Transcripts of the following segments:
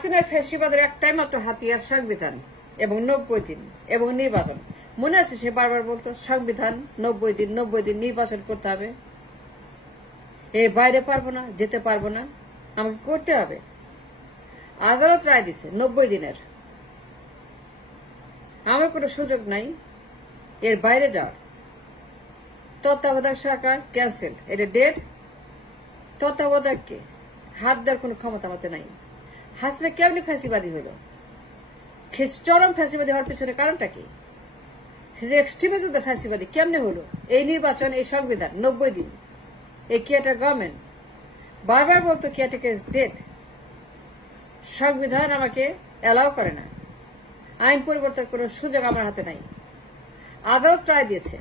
হাসিনার ফ্যাসিবাদের একটাই মাত্র হাতিয়ার সংবিধান এবং 90 দিন এবং নির্বাচন। মনে আছে সে বারবার বলতো সংবিধান 90 দিন 90 দিন নির্বাচন করতে হবে। এর বাইরে পারবো না, যেতে পারবো না, আমাকে করতে হবে। আদালত রায় দিছে 90 দিনের, আমার কোনো সুযোগ নাই এর বাইরে যাওয়ার। তত্ত্বাবধায়ক সরকার ক্যান্সেল, এটা ডেট। তত্ত্বাবধায়ককে হাত দেওয়ার কোনো ক্ষমতা আমাদের নাই। হাসিনা কেমনি ফ্যাসিবাদী হইল? চরম ফ্যাসিবাদী হওয়ার পিছনে কারণটা কি? এক্সট্রিমিজম ফ্যাসিবাদী কেমনে হলো? এই নির্বাচন, এই সংবিধান 90 দিন, এই কেয়ারটেকার গভর্নমেন্ট বারবার বলতো কেয়ারটেকার ডেট। সংবিধান আমাকে অ্যালাউ করে না, আইন পরিবর্তন কোনো সুযোগ আমার হাতে নাই। আদালত রায় দিয়েছে,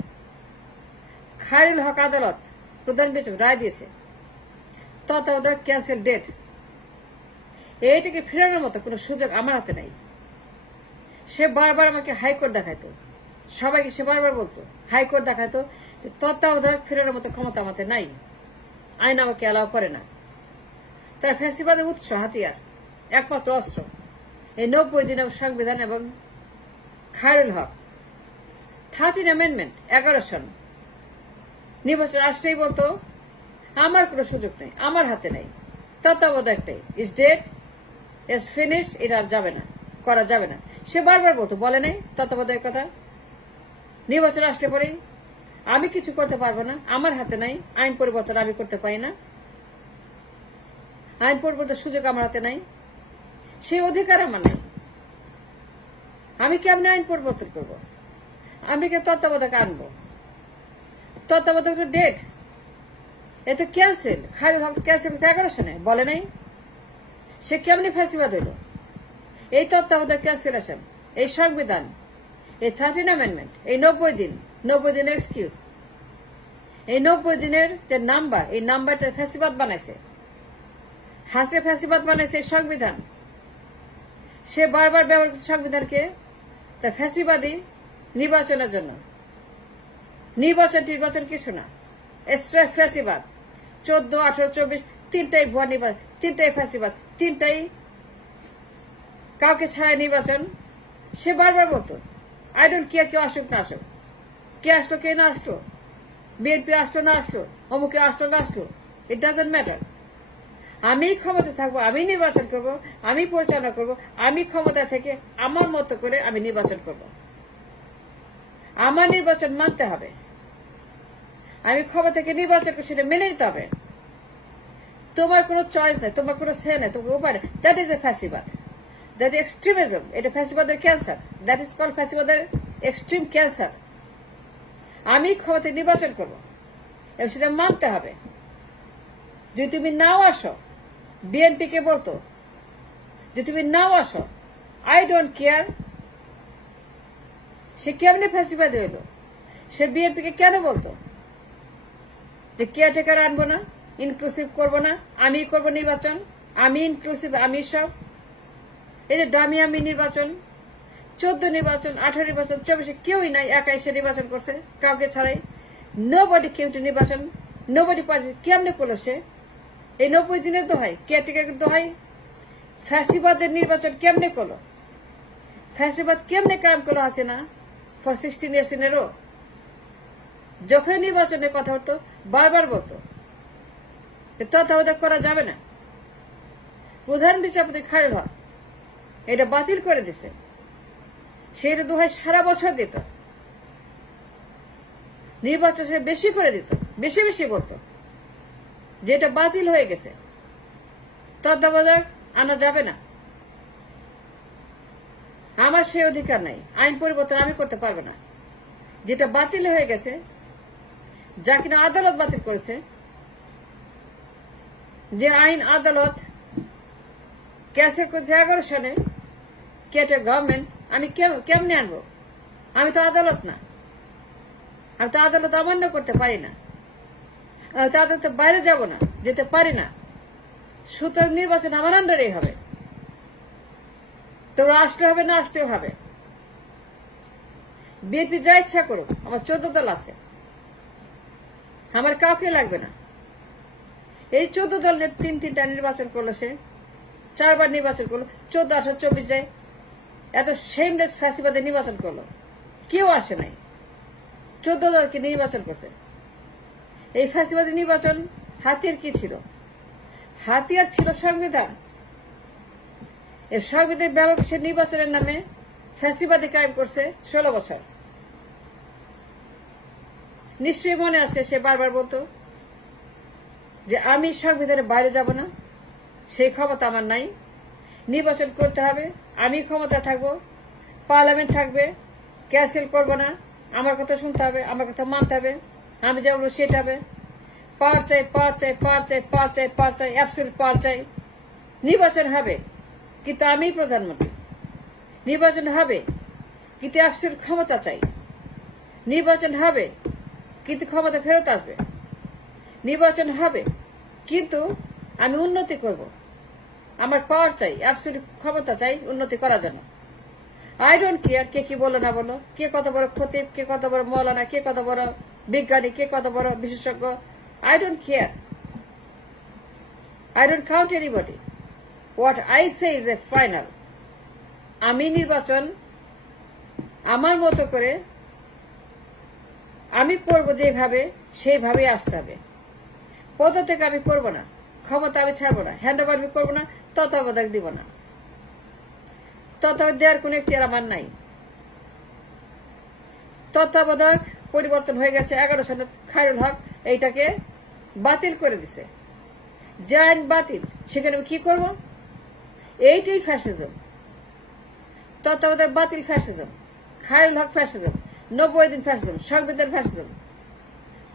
খায়রুল হক আদালত প্রধান বিচারপতি রায় দিয়েছে তত্ত্বাবধায়ক ক্যান্সেল ডেট। এইটাকে ফেরানোর মতো কোনো সুযোগ আমার হাতে নাই। সে বারবার আমাকে হাইকোর্ট দেখাইতো, সবাইকে সে বারবার বলতো হাইকোর্ট দেখাইতো যে তত্ত্বাবধায়ক ফেরানোর মতো ক্ষমতা আমাদের নাই, আইন আমাকে অ্যালাউ করে না। তার ফ্যাসিবাদের উৎস হাতিয়ার, একমাত্র অস্ত্র এই 90 দিনের সংবিধান এবং খায়রুল হক 13 অ্যামেন্ডমেন্ট 11 সন। নির্বাচন আসলেই বলতো আমার কোনো সুযোগ নেই, আমার হাতে নেই, তত্ত্বাবধায়কটাই ইজ ডেড, ইজ ফিনিশ, এটা আর যাবে না, করা যাবে না। সে বারবার বলতো, বলে নেই তত্ত্বাবধায়ক কথা। নির্বাচন আসলে পরেই আমি কিছু করতে পারবো না, আমার হাতে নাই, আইন পরিবর্তন আমি করতে পারি না, আইন পরিবর্তন সুযোগ আমার হাতে নাই, সেই অধিকার আমার নাই। আমি কেমনে আইন পরিবর্তন করবো? আমি কে তত্ত্বাবধায়ক আনবো? তত্ত্বাবধায়ক ডেট এ তো ক্যান্সেল, খায়রুল হক ক্যান্সেল 11 সনে, বলে নাই। সে কেমনি ফ্যাসিবাদ হইল? এই তত্ত্বাবধায়ক ক্যান্সেলেশন, এই সংবিধান, এই 13 অ্যামেন্ডমেন্ট, এই 90 দিন, 90 দিনের এক্সকিউজ, এই 90 দিনের যে নাম্বার, এই নাম্বারটা ফ্যাসিবাদ বানাইছে। হাসে ফ্যাসিবাদ বানাইছে এই সংবিধান। সে বারবার ব্যবহার করছে সংবিধানকে তার ফ্যাসিবাদী নির্বাচনের জন্য। নির্বাচন কিছু না, স্ট্রাইক ফ্যাসিবাদ। 14, 18, 24 তিনটাই ভুয়া নির্বাচন, তিনটাই ফ্যাসিবাদ, তিনটাই কাউকে ছাড়া নির্বাচন। সে বারবার বলতো আই ডোন্ট কেয়ার কেউ আসুক না আসুক, কে আসলো কে না আসলো, বিএনপি আসলো না আসলো, অমুকে আসলো না আসলো, ইট ডাজন্ট ম্যাটার। আমি ক্ষমতা থাকবো, আমি নির্বাচন করব, আমি পরিচালনা করব, আমি ক্ষমতা থেকে আমার মতো করে আমি নির্বাচন করব। আমার নির্বাচন মানতে হবে, আমি ক্ষমতা থেকে নির্বাচন করে সেটা মেনে নিতে হবে। তোমার কোনো চয়েস নেই, তোমার কোনো সে নেই, তোমার উপায় নেই। দ্যাট ইজ এ ফ্যাসিবাদ, দ্যাট ইজ এক্সট্রিমিজম। এটা ফ্যাসিবাদের ক্যান্সার, দ্যাট ইজ কল্ড ফ্যাসিবাদের এক্সট্রিম ক্যান্সার। আমি ক্ষমতায় নির্বাচন করব এবং সেটা মানতে হবে। যদি তুমি নাও আসো, বিএনপি কে বলতো যে তুমি নাও আসো, আই ডোন্ট কেয়ার। সে কেমনি ফ্যাসিবাদী হইল? সে বিএনপি কে কেন বলতো যে কেয়ারটেকার আনবো না, ইনক্লুসিভ করবো না, আমি করবো নির্বাচন, আমি ইনক্লুসিভ, আমি সব। এই যে দামি আমি নির্বাচন, 14 নির্বাচন, 18 নির্বাচন, 24 কেউই নাই, একাই সে নির্বাচন করছে কাউকে ছাড়াই। নোবডি কেম টু নির্বাচন, নোবডি পার্টি। কেমনে করলো সে? এই 90 দিনের দোহাই, কেয়ারটেকার দোহাই। ফ্যাসিবাদের নির্বাচন কেমনে করলো? ফ্যাসিবাদ কেমনে কাম করলো Hasina for 16 years in a row? যখন নির্বাচনের কথা হতো বারবার বলতো তত্ত্বাবধায়ক করা যাবে না। প্রধান বিচারপতি খায়রুল হক এটা বাতিল করে দিছে, সেটা দোহাই সারা বছর দিত। নির্বাচন সে বেশি করে দিত, বেশি বেশি বলতো যে এটা বাতিল হয়ে গেছে, তত্ত্বাবধায়ক আনা যাবে না, আমার সেই অধিকার নাই, আইন পরিবর্তন আমি করতে পারবো না। যেটা বাতিল হয়ে গেছে, যা কিনা আদালত বাতিল করেছে, যে আইন আদালত ক্যান্সেল করেছে 11 সনে, কেটে গভর্নমেন্ট, আমি কেমনে আনবো? আমি তো আদালত না, আমি তো আদালত অমান্য করতে পারি না, আমি তো আদালতের বাইরে যাব না, যেতে পারি না। সুতরাং নির্বাচন আমার আন্ডারেই হবে, তোরা আসলে হবে না আসতেও হবে। বিএনপি যা ইচ্ছা করুক, আমার 14 দল আছে, আমার কাউকে লাগবে না। এই 14 দল 3-3টা নির্বাচন করলো সে, 4 বার নির্বাচন করলো, 14, 18, 24 যায়, এত শেমলেস ফ্যাসিবাদে নির্বাচন করলো, কেউ আসে নাই, 14 দলকে নির্বাচন করছে। এই ফ্যাসিবাদী নির্বাচন হাতিয়ার কি ছিল? হাতিয়ার ছিল সংবিধান। এই সংবিধান ব্যবহার সে নির্বাচনের নামে ফ্যাসিবাদী কায়েম করছে 16 বছর। নিশ্চয়ই মনে আছে, সে বারবার বলতো যে আমি সংবিধানের বাইরে যাব না, সেই ক্ষমতা আমার নাই, নির্বাচন করতে হবে, আমি ক্ষমতা থাকবো, পার্লামেন্ট থাকবে, ক্যান্সেল করবো না, আমার কথা শুনতে হবে, আমার কথা মানতে হবে, আমি যা বলবো সেটা হবে, পাওয়ার চাই, পাওয়ার চাই, পাওয়ার চাই, পাওয়ার চাই, পাওয়ার চাই, অ্যাবসলিউট পাওয়ার চাই। নির্বাচন হবে কিন্তু আমি প্রধানমন্ত্রী, নির্বাচন হবে কিন্তু অ্যাবসলিউট ক্ষমতা চাই, নির্বাচন হবে কিন্তু ক্ষমতা ফেরত আসবে, নির্বাচন হবে কিন্তু আমি উন্নতি করব, আমার পাওয়ার চাই, অ্যাবসলিউট ক্ষমতা চাই উন্নতি করার জন্য। আই ডোন্ট কেয়ার কে কি বলো না বলো, কে কত বড় খতিব, কে কত বড় মৌলানা, কে কত বড় বিজ্ঞানী, কে কত বড় বিশেষজ্ঞ, I don't care. I don't count anybody. What I say is a final. আমি নির্বাচন আমার মতো করে আমি করব, যেভাবে সেইভাবে আসতে হবে। পদ থেকে আমি করব না, ক্ষমতা আমি ছাড়বো না, হ্যান্ড ওভার আমি করবো না, তত্ত্বাবধায়ক দিব না, তত্ত্বাবধায়ক দেওয়ার কোন এখতিয়ার আমার নাই। তত্ত্বাবধায়ক পরিবর্তন হয়ে গেছে 11 সনে, খায়রুল হক এইটাকে বাতিল করে দিছে, জয়েন্ট বাতিল। সেখানে আমি কি করব? এইটাই ফ্যাসিজম। তত্ত্বাবধায়ক বাতিল ফ্যাসিজম, খায়রুল হক ফ্যাসিজম, 90 দিন ফ্যাসিজম, সংবিধান ফ্যাসিজম,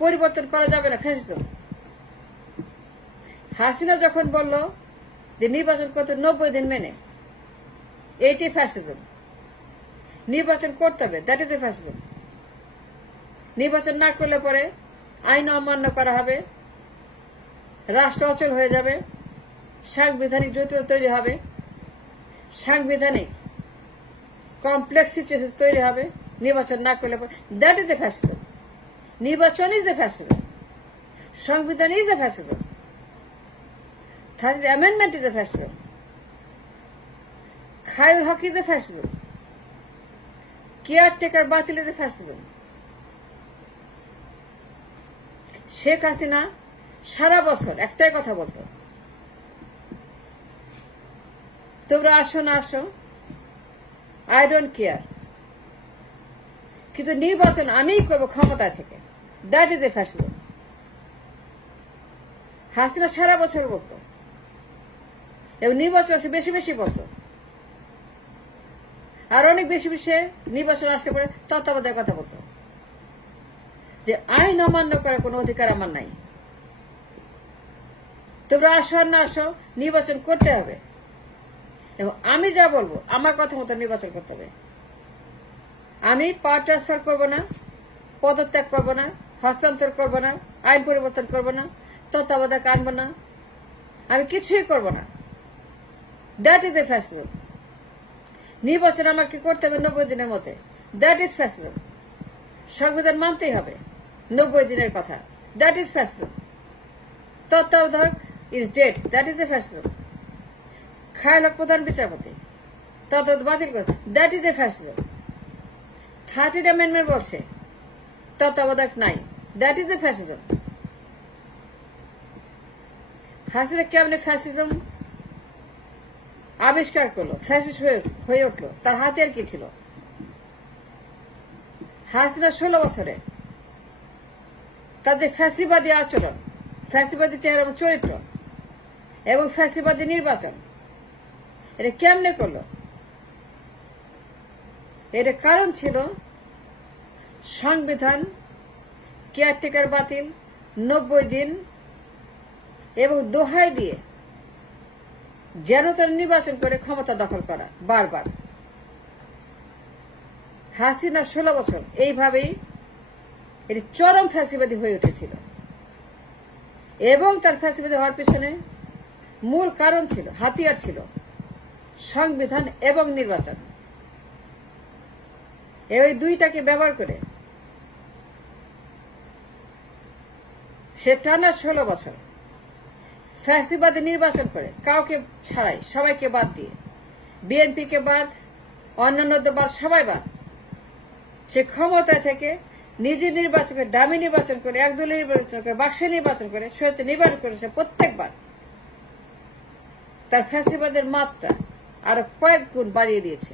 পরিবর্তন করা যাবে না ফ্যাসিজম। হাসিনা যখন বলল যে নির্বাচন করতে 90 দিন মেনে, এইটাই ফ্যাসিজম। নির্বাচন করতে হবে, দ্যাট ইজ এ ফ্যাসিজম। নির্বাচন না করলে পরে আইন অমান্য করা হবে, রাষ্ট্র অচল হয়ে যাবে, সাংবিধানিক জটিলতা তৈরি হবে, সাংবিধানিক কমপ্লেক্স সিচুয়েশন তৈরি হবে নির্বাচন না করলে পরে। That is a fascism. নির্বাচন ইজ এ ফ্যাসিজম, সংবিধান is a fascism, 30th amendment is a fascism, Khairul Haque is a fascism, caretaker বাতিল is a fascism. Sheikh Hasina সারা বছর একটাই কথা বলতো, তোমরা আসো না আসো, আই ডোন্ট কেয়ার, কিন্তু নির্বাচন আমিই করবো ক্ষমতা থেকে, that is a fascism. Hasina সারা বছর বলতো, এবং নির্বাচন আসে বেশি বেশি বলতো, আর অনেক বেশি বেশি নির্বাচন আসতে পরে তত্ত্বাবধায়ক কথা বলতো যে আইন অমান্য করার কোন অধিকার আমার নাই, তোমরা আসো আর না আসো, নির্বাচন করতে হবে, এবং আমি যা বলবো আমার কথা মতো নির্বাচন করতে হবে। আমি পাওয়ার ট্রান্সফার করব না, পদত্যাগ করব না, হস্তান্তর করব না, আইন পরিবর্তন করব না, তত্ত্বাবধায়ক আনবো না, আমি কিছুই করব না। That is a fascism. নির্বাচন আমাকে করতে হবে 90 দিনের মধ্যে, দ্যাট ইজ ফ্যাসিজম। সংবিধান মানতেই হবে 90 দিনের কথা, দ্যাট ইজ ফ্যাসিজম। তত্ত্বাবধায়ক is dead, that is a fascism. Khairul Haque প্রধান বিচারপতি, তত্ত্বাবধায়ক বাতিল করে, that is a fascism. 30th amendment বলছে তত্ত্বাবধায়ক নাই, that is a fascism. Hasina কেমনে ফ্যাসিজম আবিষ্কার করলো, ফ্যাসিস্ট হয়ে উঠলো, তার হাতে আর কি ছিল? হাসিনা 16 বছরে তার যে ফ্যাসিবাদী আচরণ, ফ্যাসিবাদী চেহারা চরিত্র এবং ফ্যাসিবাদী নির্বাচন, এটা কেমনে করলো? এর কারণ ছিল সংবিধান, কেয়ারটেকার বাতিল, 90 দিন এবং দোহাই দিয়ে যেন তার নির্বাচন করে ক্ষমতা দখল করা বারবার। হাসিনা 16 বছর এইভাবেই এটি চরম ফ্যাসিবাদী হয়ে উঠেছিল, এবং তার ফ্যাসিবাদী হওয়ার পিছনে মূল কারণ ছিল, হাতিয়ার ছিল সংবিধান এবং নির্বাচন। এই দুইটাকে ব্যবহার করে সে টানা 16 বছর ফ্যাসিবাদী নির্বাচন করে কাউকে ছাড়াই সবাইকে বাদ দিয়ে, বিএনপিকে বাদ, অন্যান্য বাদ, সবাই বাদ, সে ক্ষমতা থেকে নিজে নির্বাচন করে, দামি নির্বাচন করে, একদলীয় নির্বাচন করে, বাক্সে নির্বাচন করে, সে হচ্ছে নির্বাচন করেছে প্রত্যেকবার তার ফ্যাসিবাদের মাত্রা আরো কয়েক গুণ বাড়িয়ে দিয়েছে।